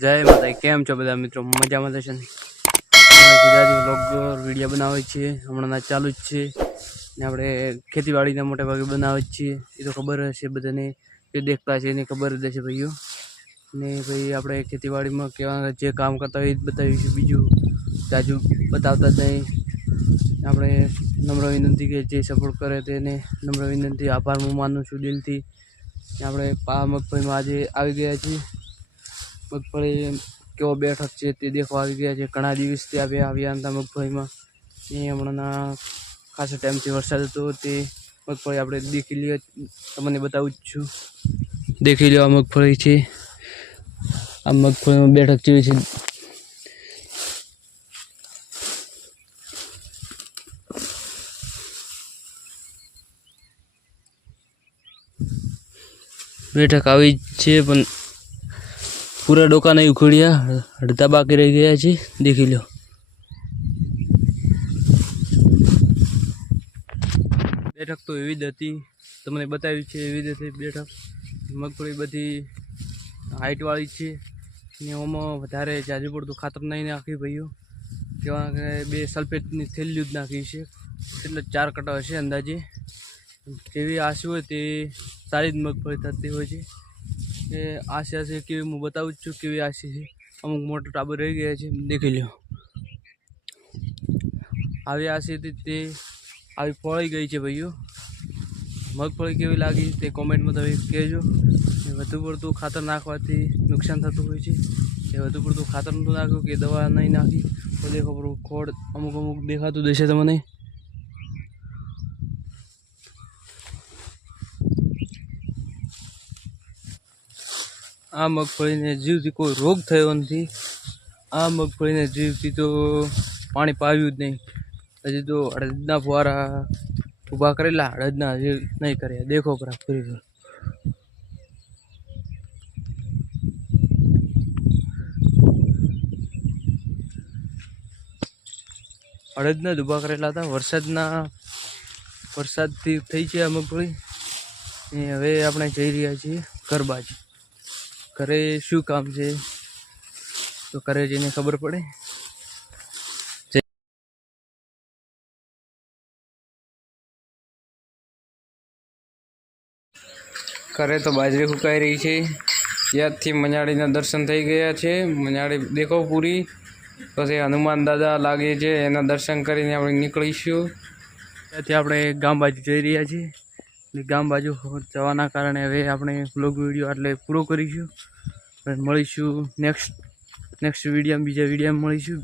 जय माता केम छो बधा मित्रों मजा में छे गुजराती व्लॉग वीडियो बनावे छे हमणा चालू ज छे ने आपणे खेतीवाड़ी ना मोटे भागे बनावे छे। ए तो खबर हशे बधाने जे देखता छे ने खबर ज हशे भाईओ ने भाई आपणे खेतीवाड़ी में केवा जे काम करता होय बतावीशुं बीजुं जाजू बतावता नहीं। आपणे नम्र विनंती के जे सपोर्ट करे तेने नम्र विनंती आभार हूँ मानु छुं दिलथी। आपणे मगफળી में आज आई गया छे मगफળી केवो बेठक छे ते देखवा આવી ગયા છે। ઘણા દિવસથી આવ્યા હતા મગફળીમાં એ હમણાં ખાસો ટાઈમથી વરસાદ હતો તે મગફળી આપણે દેખી લઈએ તમને બતાવું જ છું। દેખી લો આ મગફળી છે આ મગફળીમાં બેઠક જેવી છે। બેઠક આવી છે પણ पूरा डोका नहीं उखड़िया अड़ता बाकी रह गया है। देखी लो बेठक तो एवी ज हती तमने बतावी छे एवी ज हती बेठक। मगफળી बधी हाइट वाली छे ने ओमां वधारे जाजू पड़तुं खातर नहीं नाख्युं भाईओ केवा के बे सल्फेटनी थैलीओ ज नाखी छे એટલે 4 કટા હશે અંદાજે। જેવી આશી હોય તે સારી જ મગફળી થતી હોય છે। आशी आशी के मैं बताऊँ छूँ कि आशी है अमुक मोटा टाबर रह गया है। देख लो આવી આશી હતી તે આવી ફળી ગઈ છે ભાઈઓ। મગફળી કેવી લાગી તે કોમેન્ટમાં તમે કહેજો। વધુ પડતું ખાતર નાખવાથી નુકસાન થતું હોય છે એ વધુ પડતું ખાતર નહોતું નાખ્યું કે દવા નહીં નાખી તો દેખો ખોડ અમુક અમુક દેખાતું દેશે તમને। आ मगफળી ने जीवती कोई रोग थयो नहीं। आ मगफળી ने जीवती तो पानी पाव्યું જ नहीं। हजी तो अड़दना फुवारा उभा करेला अड़दना हजी नहीं करे देखो परा पूरी अड़दना उभा करेला था। वरसादथी थई छे आ मगफળી हवे आपणे जई रह्या छीए घर बाजू। घरे शू काम है तो करे जेने खबर पड़े। करे तो बाजरी फूकाई रही है। यादथी मजाड़ी ना दर्शन थई गया है। मजाड़ी देखो पूरी पछी हनुमान दादा लागे छे एना दर्शन करीने आपणे निकळीशुं। त्याथी आपणे गाम बाजू जई रह्या छीए। गाम बाजू जवाना कारणे हवे आपणे व्लॉग विडियो आटले पूरो करीशुं। મળીશું નેક્સ્ટ વિડીયો બીજા વિડીયોમાં મળીશું।